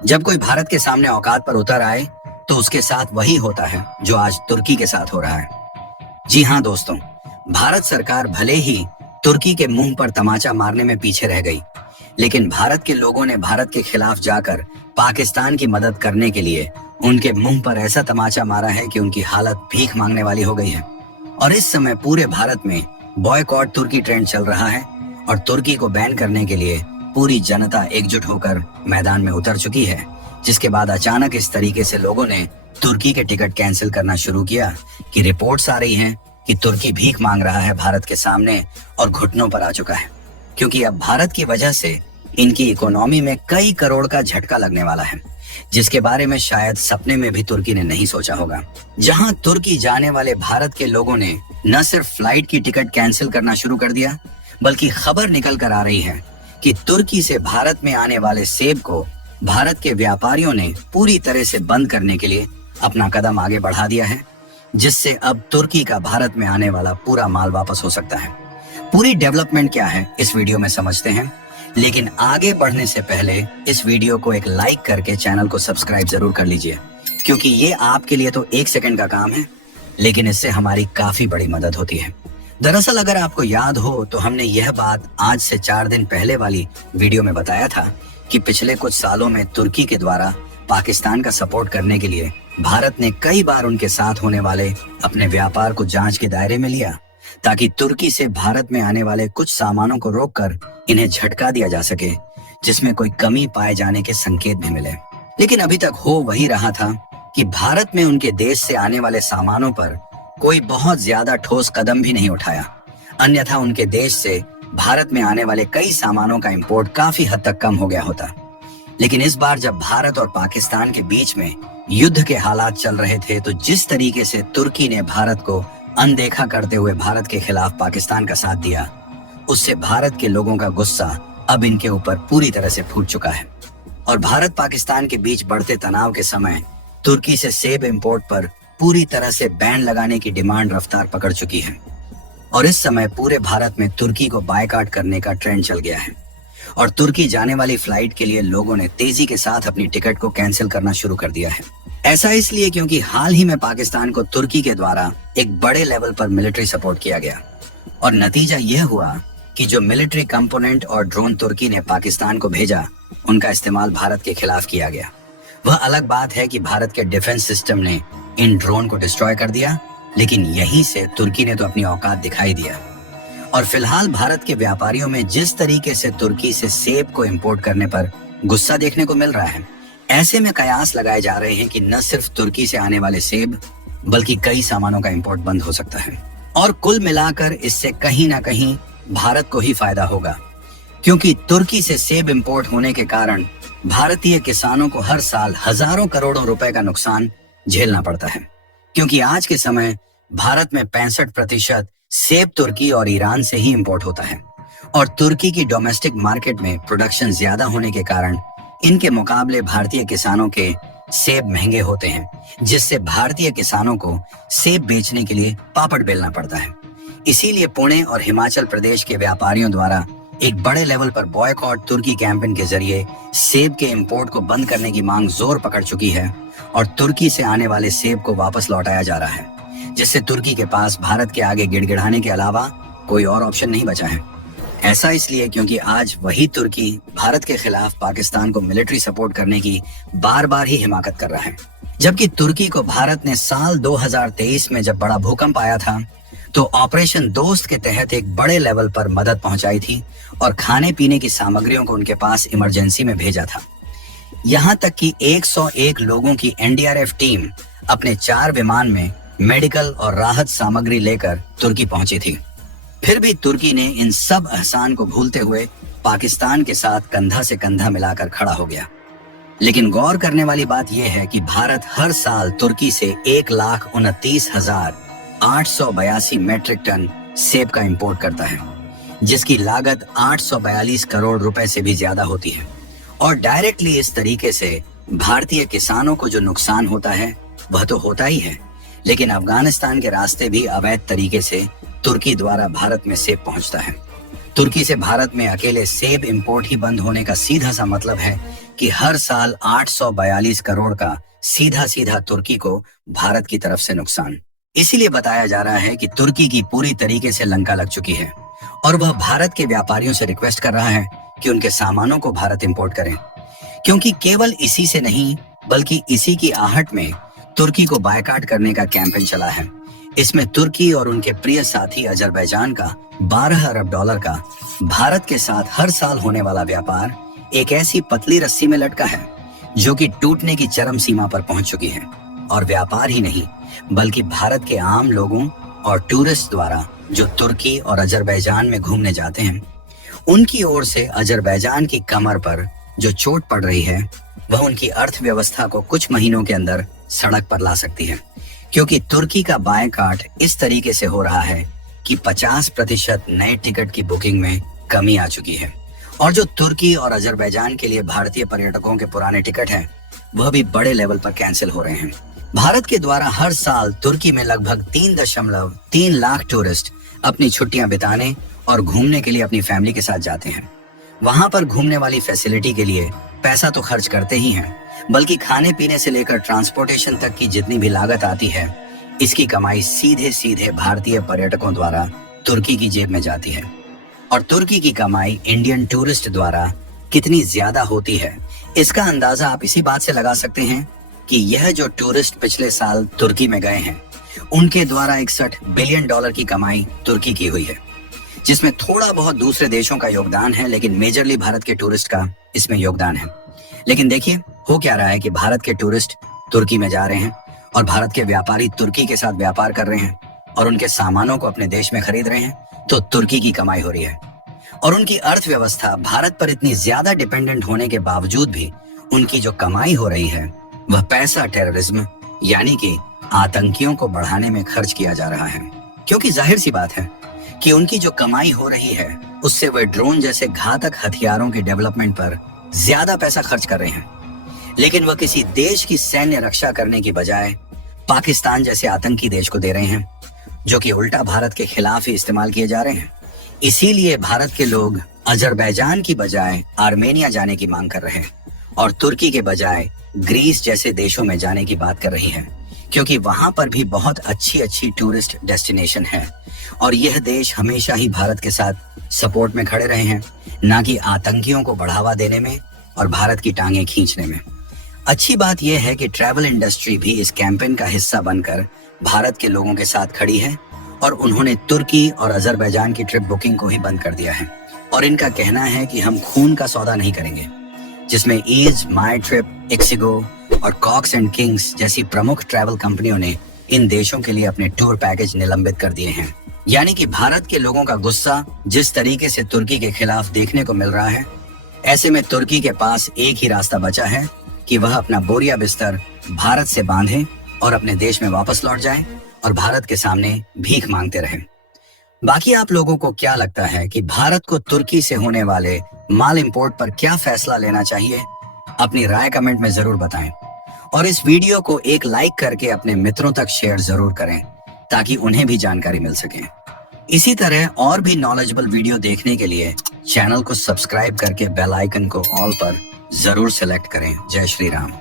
जब कोई भारत के सामने औकात पर उतर आए तो उसके साथ वही होता है जो आज तुर्की के साथ हो रहा है। जी हाँ दोस्तों, भारत सरकार भले ही तुर्की के मुंह पर तमाचा मारने में पीछे रह गई, लेकिन भारत के लोगों ने भारत के खिलाफ जाकर पाकिस्तान की मदद करने के लिए उनके मुंह पर ऐसा तमाचा मारा है कि उनकी हालत भीख मांगने वाली हो गई है। और इस समय पूरे भारत में बॉयकॉट तुर्की ट्रेंड चल रहा है और तुर्की को बैन करने के लिए पूरी जनता एकजुट होकर मैदान में उतर चुकी है, जिसके बाद अचानक इस तरीके से लोगों ने तुर्की के टिकट कैंसिल करना शुरू किया कि रिपोर्ट्स आ रही हैं कि तुर्की भीख मांग रहा है भारत के सामने और घुटनों पर आ चुका है, क्योंकि अब भारत की वजह से इनकी इकोनॉमी में कई करोड़ का झटका लगने वाला है, जिसके बारे में शायद सपने में भी तुर्की ने नहीं सोचा होगा। जहां तुर्की जाने वाले भारत के लोगों ने न सिर्फ फ्लाइट की टिकट कैंसिल करना शुरू कर दिया, बल्कि खबर निकल कर आ रही है कि तुर्की से भारत में आने वाले सेब को भारत के व्यापारियों ने पूरी तरह से बंद करने के लिए अपना कदम आगे बढ़ा दिया है, जिससे अब तुर्की का भारत में आने वाला पूरा माल वापस हो सकता है। पूरी डेवलपमेंट क्या है इस वीडियो में समझते हैं, लेकिन आगे बढ़ने से पहले इस वीडियो को एक लाइक करके चैनल को सब्सक्राइब जरूर कर लीजिए, क्योंकि ये आपके लिए तो 1 सेकंड का काम है, लेकिन इससे हमारी काफी बड़ी मदद होती है। दरअसल अगर आपको याद हो तो हमने यह बात आज से 4 दिन पहले वाली वीडियो में बताया था कि पिछले कुछ सालों में तुर्की के द्वारा पाकिस्तान का सपोर्ट करने के लिए भारत ने कई बार उनके साथ होने वाले अपने व्यापार को जांच के दायरे में लिया, ताकि तुर्की से भारत में आने वाले कुछ सामानों को रोककर इन्हें झटका दिया जा सके, जिसमें कोई कमी पाए जाने के संकेत भी मिले। लेकिन अभी तक हो वही रहा था कि भारत में उनके देश से आने वाले सामानों पर कोई बहुत ज्यादा ठोस कदम भी नहीं उठाया, अन्यथा उनके देश से भारत में आने वाले कई सामानों का इंपोर्ट काफी हद तक कम हो गया होता। लेकिन इस बार जब भारत और पाकिस्तान के बीच में युद्ध के हालात चल रहे थे, तो जिस तरीके से तुर्की ने भारत को अनदेखा करते हुए भारत के खिलाफ पाकिस्तान का साथ दिया, उससे भारत के लोगों का गुस्सा अब इनके ऊपर पूरी तरह से फूट चुका है। और भारत पाकिस्तान के बीच बढ़ते तनाव के समय तुर्की से सेब इंपोर्ट पर पूरी तरह से बैन लगाने की डिमांड रफ्तार पकड़ चुकी है। और इस समय पूरे भारत में तुर्की को बायकॉट करने का ट्रेंड चल गया है और तुर्की जाने वाली फ्लाइट के लिए लोगों ने तेजी के साथ अपनी टिकट को कैंसिल करना शुरू कर दिया है। ऐसा इसलिए क्योंकि हाल ही में पाकिस्तान को तुर्की के द्वारा एक बड़े लेवल पर मिलिट्री सपोर्ट किया गया और नतीजा यह हुआ कि जो मिलिट्री कंपोनेंट और ड्रोन तुर्की ने पाकिस्तान को भेजा, उनका इस्तेमाल भारत के खिलाफ किया गया। वह अलग बात है कि भारत के डिफेंस सिस्टम ने इन ड्रोन को डिस्ट्रॉय कर दिया, लेकिन यहीं से तुर्की ने तो अपनी औकात दिखाई दिया। और फिलहाल भारत के व्यापारियों में जिस तरीके से तुर्की से सेब को इंपोर्ट करने पर गुस्सा देखने को मिल रहा है, ऐसे में कयास लगाए जा रहे हैं कि न सिर्फ तुर्की से आने वाले सेब बल्कि कई सामानों का इंपोर्ट बंद हो सकता है। और कुल मिलाकर इससे कहीं ना कहीं भारत को ही फायदा होगा, क्योंकि तुर्की से सेब इंपोर्ट होने के कारण भारतीय किसानों को हर साल हजारों करोड़ों रुपए का नुकसान झेलना पड़ता है, क्योंकि आज के समय भारत में 65% सेब तुर्की और ईरान से ही इंपोर्ट होता है। और तुर्की की डोमेस्टिक मार्केट में प्रोडक्शन ज्यादा होने के कारण इनके मुकाबले भारतीय किसानों के सेब महंगे होते हैं, जिससे भारतीय किसानों को सेब बेचने के लिए पापड़ बेलना पड़ता है। इसीलिए पुणे और हिमाचल प्रदेश के व्यापारियों द्वारा एक बड़े लेवल पर बॉयकॉट तुर्की कैंपेन के जरिए सेब के इंपोर्ट को बंद करने की मांग जोर पकड़ चुकी है और तुर्की से आने वाले सेब को वापस लौटाया जा रहा है, जिससे तुर्की के पास भारत के आगे गिड़गिड़ाने के अलावा कोई और ऑप्शन नहीं बचा है। ऐसा इसलिए क्योंकि आज वही तुर्की भारत के खिलाफ पाकिस्तान को मिलिट्री सपोर्ट करने की बार बार ही हिमाकत कर रहा है, जबकि तुर्की को भारत ने साल 2023 में जब बड़ा भूकंप आया था तो ऑपरेशन दोस्त के तहत एक बड़े लेवल पर मदद पहुंचाई थी और खाने पीने की सामग्रियों को उनके पास इमरजेंसी में भेजा था। यहाँ तक कि 101 लोगों की एनडीआरएफ टीम अपने 4 विमान में मेडिकल और राहत सामग्री लेकर तुर्की पहुंची थी। फिर भी तुर्की ने इन सब एहसान को भूलते हुए पाकिस्तान के साथ कंधा से कंधा मिलाकर खड़ा हो गया। लेकिन गौर करने वाली बात यह है कि भारत हर साल तुर्की से 1,29,882 मैट्रिक टन सेब का इंपोर्ट करता है, जिसकी लागत 842 करोड़ रुपए से भी ज्यादा होती है। और डायरेक्टली इस तरीके से भारतीय किसानों को जो नुकसान होता है वह तो होता ही है, लेकिन अफगानिस्तान के रास्ते भी अवैध तरीके से तुर्की द्वारा भारत में सेब पहुंचता है। तुर्की से भारत में अकेले सेब इंपोर्ट ही बंद होने का सीधा सा मतलब है कि हर साल 842 करोड़ का सीधा सीधा तुर्की को भारत की तरफ से नुकसान। इसीलिए बताया जा रहा है कि तुर्की की पूरी तरीके से लंका लग चुकी है और वह भारत के व्यापारियों से रिक्वेस्ट कर रहा है कि उनके सामानों को भारत इंपोर्ट करें, क्योंकि केवल इसी से नहीं बल्कि इसी की आहट में तुर्की को बायकॉट करने का कैंपेन चला है। इसमें तुर्की और उनके प्रिय साथी अजरबैजान का 12 अरब डॉलर का भारत के साथ हर साल होने वाला व्यापार एक ऐसी पतली रस्सी में लटका है जो कि टूटने की चरम सीमा पर पहुंच चुकी है। और व्यापार ही नहीं बल्कि भारत के आम लोगों और टूरिस्ट द्वारा जो तुर्की और अजरबैजान में घूमने जाते हैं, उनकी ओर से अजरबैजान की कमर पर जो चोट पड़ रही है वह उनकी अर्थव्यवस्था को कुछ महीनों के अंदर सड़क पर ला सकती है, क्योंकि तुर्की का बायकॉट इस तरीके से हो रहा है कि 50% नए टिकट की बुकिंग में कमी आ चुकी है और जो तुर्की और अजरबैजान के लिए भारतीय पर्यटकों के पुराने टिकट हैं वह भी बड़े लेवल पर कैंसिल हो रहे हैं। भारत के द्वारा हर साल तुर्की में लगभग 3.3 लाख टूरिस्ट अपनी छुट्टियां बिताने और घूमने के लिए अपनी फैमिली के साथ जाते हैं। वहां पर घूमने वाली फैसिलिटी के लिए पैसा तो खर्च करते ही हैं, बल्कि खाने पीने से लेकर ट्रांसपोर्टेशन तक की जितनी भी लागत आती है, इसकी कमाई सीधे सीधे भारतीय पर्यटकों द्वारा तुर्की की जेब में जाती है। और तुर्की की कमाई इंडियन टूरिस्ट द्वारा कितनी ज्यादा होती है, इसका अंदाजा आप इसी बात से लगा सकते हैं कि यह जो टूरिस्ट पिछले साल तुर्की में गए हैं, उनके द्वारा 61 बिलियन डॉलर की कमाई तुर्की की हुई है, जिसमें थोड़ा बहुत दूसरे देशों का योगदान है, लेकिन मेजरली भारत के टूरिस्ट का इसमें योगदान है। लेकिन देखिए हो क्या रहा है कि भारत के टूरिस्ट तुर्की में जा रहे हैं और भारत के व्यापारी तुर्की के साथ व्यापार कर रहे हैं और उनके सामानों को अपने देश में खरीद रहे हैं, तो तुर्की की कमाई हो रही है। और उनकी अर्थव्यवस्था भारत पर इतनी ज्यादा डिपेंडेंट होने के बावजूद भी उनकी जो कमाई हो रही है वह पैसा टेररिज्म यानी कि आतंकियों को बढ़ाने में खर्च किया जा रहा है। क्योंकि जाहिर सी बात है कि उनकी जो कमाई हो रही है उससे वे ड्रोन जैसे घातक हथियारों के डेवलपमेंट पर ज्यादा पैसा खर्च कर रहे हैं, लेकिन वह किसी देश की सैन्य रक्षा करने की बजाय पाकिस्तान जैसे आतंकी देश को दे रहे हैं, जो कि उल्टा भारत के खिलाफ ही इस्तेमाल किए जा रहे हैं। इसीलिए भारत के लोग अजरबैजान की बजाय आर्मेनिया जाने की मांग कर रहे हैं और तुर्की के बजाय ग्रीस जैसे देशों में जाने की बात कर रही है, क्योंकि वहां पर भी बहुत अच्छी अच्छी टूरिस्ट डेस्टिनेशन है और यह देश हमेशा ही भारत के साथ सपोर्ट में खड़े रहे हैं, ना कि आतंकियों को बढ़ावा देने में और भारत की टांगें खींचने में। अच्छी बात यह है कि ट्रैवल इंडस्ट्री भी इस कैंपेन का हिस्सा बनकर भारत के लोगों के साथ खड़ी है और उन्होंने तुर्की और अजरबैजान की ट्रिप बुकिंग को ही बंद कर दिया है। और इनका कहना है कि हम खून का सौदा नहीं करेंगे, जिसमें ईज, माई ट्रिप, इक्सिगो और कॉक्स एंड किंग्स जैसी प्रमुख ट्रैवल कंपनियों ने इन देशों के लिए अपने टूर पैकेज निलंबित कर दिए हैं। यानी कि भारत के लोगों का गुस्सा जिस तरीके से तुर्की के खिलाफ देखने को मिल रहा है, ऐसे में तुर्की के पास एक ही रास्ता बचा है कि वह अपना बोरिया बिस्तर भारत से बांधे और अपने देश में वापस लौट जाए और भारत के सामने भीख मांगते रहें। बाकी आप लोगों को क्या लगता है कि भारत को तुर्की से होने वाले माल इंपोर्ट पर क्या फैसला लेना चाहिए? अपनी राय कमेंट में जरूर बताएं और इस वीडियो को एक लाइक करके अपने मित्रों तक शेयर जरूर करें ताकि उन्हें भी जानकारी मिल सके। इसी तरह और भी नॉलेजेबल वीडियो देखने के लिए चैनल को सब्सक्राइब करके बेल आइकन को ऑल पर जरूर सेलेक्ट करें। जय श्री राम।